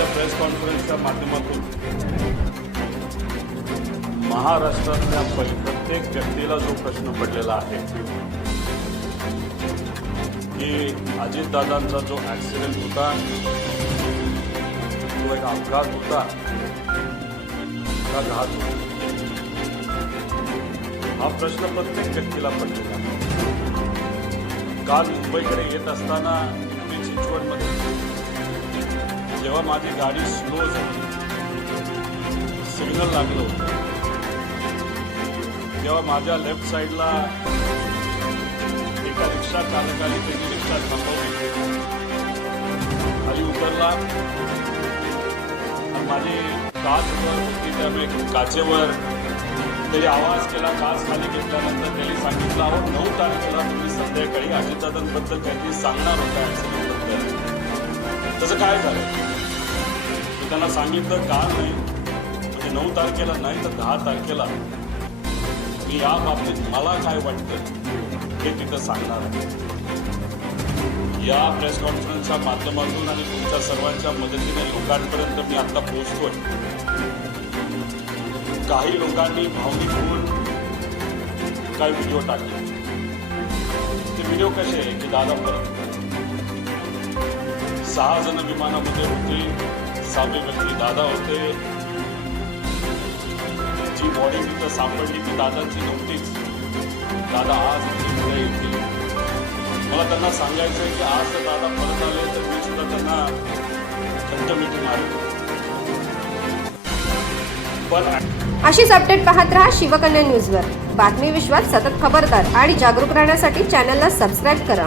या प्रेस कॉन्फरन्सच्या माध्यमातून महाराष्ट्रातल्या प्रत्येक व्यक्तीला जो प्रश्न पडलेला आहे की अजितदादांचा जो ॲक्सिडेंट होता तो एक अपघात होता का घात होता, हा प्रश्न प्रत्येक व्यक्तीला पडलेला आहे. काल मुंबईकडे येत असताना पिंपरी चिंचवडमध्ये जेव्हा माझी गाडी स्लो झाली, सिग्नल लागलं होतं, तेव्हा माझ्या लेफ्ट साईडला एका रिक्षा चालकाने त्याची रिक्षा थांबवली, खाली उतरला आणि माझी काचवर होती त्यामुळे काचेवर त्याने आवाज केला. काच खाली घेतल्यानंतर त्यांनी सांगितलं, अहो 9 तारखेला तुम्ही संध्याकाळी अजितदादांबद्दल काहीतरी सांगणार होता ॲक्सिडेंटबद्दल, तसं काय झालं? त्यांना सांगितलं का नाही, म्हणजे 9 तारखेला नाही तर 10 तारखेला मी या बाबतीत मला काय वाटतं हे तिथं सांगणार आहे. या प्रेस कॉन्फरन्सच्या माध्यमातून आणि तुमच्या सर्वांच्या मदतीने लोकांपर्यंत मी आता पोहोचतोय. काही लोकांनी भावनिक होऊन काही व्हिडिओ टाकले. ते व्हिडिओ कसे आहे की दादा परत 6 जण विमानामध्ये होते, 6वे व्यक्ती दादा होते. जी बॉडी तिथं सापडली ती दादाची नव्हतीच. दादा आज इथे उद्या येतील. मला त्यांना सांगायचं आहे की आज जर दादा परत आले तर मी सुद्धा त्यांना खंतमिठी मारेन. पण अशीच अपडेट पाहत रहा शिवकन्या न्यूजवर. बातमी विश्वात सतत खबरदार आणि जागरूक राहण्यासाठी चॅनलला सबस्क्राईब करा.